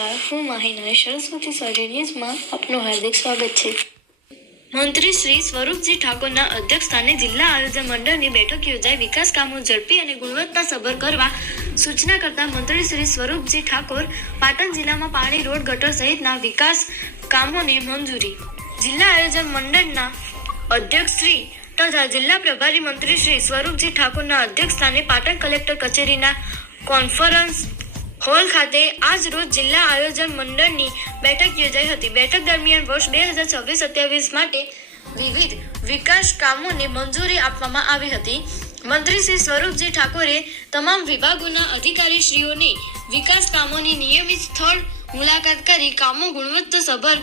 નમસ્કાર, હું માહિના સરસ્વતી સર્જરી ન્યૂઝમાં આપનું હાર્દિક સ્વાગત છે. મંત્રી શ્રી સ્વરૂપજી ઠાકોરના અધ્યક્ષસ્થાને જિલ્લા આયોજન મંડળની બેઠક યોજાઈ વિકાસ કામો ઝડપી અને ગુણવત્તાસભર કરવા સૂચના કરતા મંત્રી શ્રી સ્વરૂપજી ઠાકોર પાટણ જિલ્લામાં પાણી, રોડ, ગટર સહિતના વિકાસ કામોને મંજૂરી. જિલ્લા આયોજન મંડળના અધ્યક્ષ શ્રી તથા જિલ્લા પ્રભારી મંત્રી શ્રી સ્વરૂપજી ઠાકોરના અધ્યક્ષસ્થાને પાટણ કલેક્ટર કચેરીના કોન્ફરન્સ હોલ ખાતે આજ રોજ જિલ્લા આયોજન મંડળની બેઠક યોજાઈ હતી. બેઠક દરમિયાન વર્ષ 2026-27 માટે વિવિધ વિકાસ કામોને મંજૂરી આપવામાં આવી હતી. મંત્રી શ્રી સ્વરૂપજી ઠાકોરે તમામ વિભાગોના અધિકારીશ્રીઓને વિકાસ કામોની નિયમિત સ્થળ મુલાકાત કરી કામો ગુણવત્તાસભર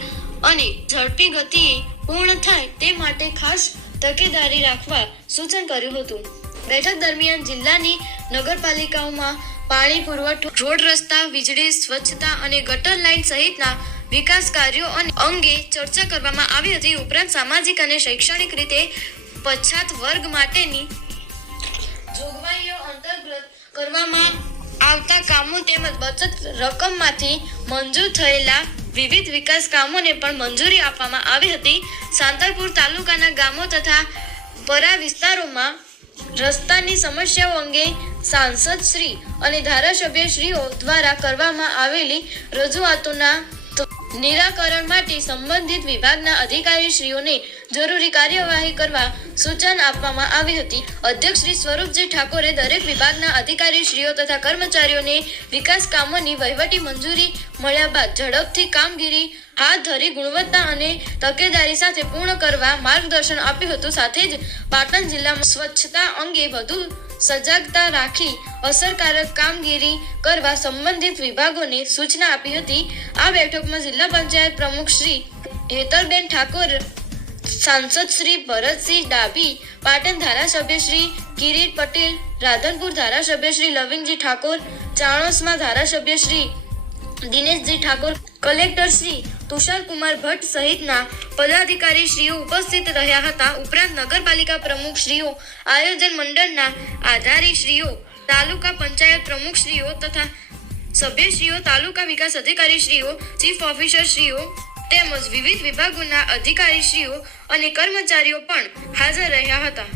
અને ઝડપી ગતિએ પૂર્ણ થાય તે માટે ખાસ તકેદારી રાખવા સૂચન કર્યું હતું. બેઠક દરમિયાન જિલ્લાની નગરપાલિકાઓમાં પાણી પુરવઠો, રોડ, રસ્તા, વીજળી, સ્વચ્છતા અને ગટર લાઇન સહિતના વિકાસ કાર્યો અંગે ચર્ચા કરવામાં આવી હતી. ઉપરાંત સામાજિક અને શૈક્ષણિક રીતે પછાત વર્ગ માટેની જોગવાઈઓ અંતર્ગત કરવામાં આવતા કામો તેમજ બચત રકમમાંથી મંજૂર થયેલા વિવિધ વિકાસ કામોને પણ મંજૂરી આપવામાં આવી હતી. સાંતલપુર તાલુકાના ગામો તથા પરા વિસ્તારોમાં રસ્તાની સમસ્યાઓ અંગે સાંસદ શ્રી અને ધારાસભ્યશ્રીઓ દ્વારા કરવામાં આવેલી રજૂઆતોના નિરાકરણ માટે સંબંધિત વિભાગના અધિકારીશ્રીઓને જરૂરી કાર્યવાહી કરવા સૂચન આપવામાં આવી હતી. અધ્યક્ષ શ્રી સ્વરૂપજી ઠાકોરે દરેક વિભાગના અધિકારીશ્રીઓ તથા કર્મચારીઓને વિકાસ કામોની વહીવટી મંજૂરી મળ્યા બાદ ઝડપથી કામગીરી હાથ ધરી ગુણવત્તા અને તકેદારી સાથે પૂર્ણ કરવા માર્ગદર્શન આપ્યું હતું. સાથે જ પાટણ જિલ્લામાં સ્વચ્છતા અંગે વધુ સજાગતા રાખી અસરકારક કામગીરી કરવા સંબંધિત વિભાગોને સૂચના આપી હતી. આ બેઠકમાં જિલ્લા પંચાયત પ્રમુખ શ્રી હેતલબેન ઠાકોર, સાંસદ શ્રી ભરતસિંહ ડાભી, પાટણ ધારાસભ્ય શ્રી કિરીટ પટેલ, રાધનપુર ધારાસભ્ય શ્રી લવિંગજી ઠાકોર, ચાણોસમાં ધારાસભ્ય શ્રી દિનેશજી ઠાકોર, કલેક્ટર શ્રી તુષારકુમાર ભટ્ટ સહિતના પદાધિકારીશ્રીઓ ઉપસ્થિત રહ્યા હતા. ઉપરાંત નગરપાલિકા પ્રમુખશ્રીઓ, આયોજન મંડળના આધારીશ્રીઓ, તાલુકા પંચાયત પ્રમુખશ્રીઓ તથા સભ્યશ્રીઓ, તાલુકા વિકાસ અધિકારીશ્રીઓ, ચીફ ઓફિસરશ્રીઓ તેમજ વિવિધ વિભાગોના અધિકારીશ્રીઓ અને કર્મચારીઓ પણ હાજર રહ્યા હતા.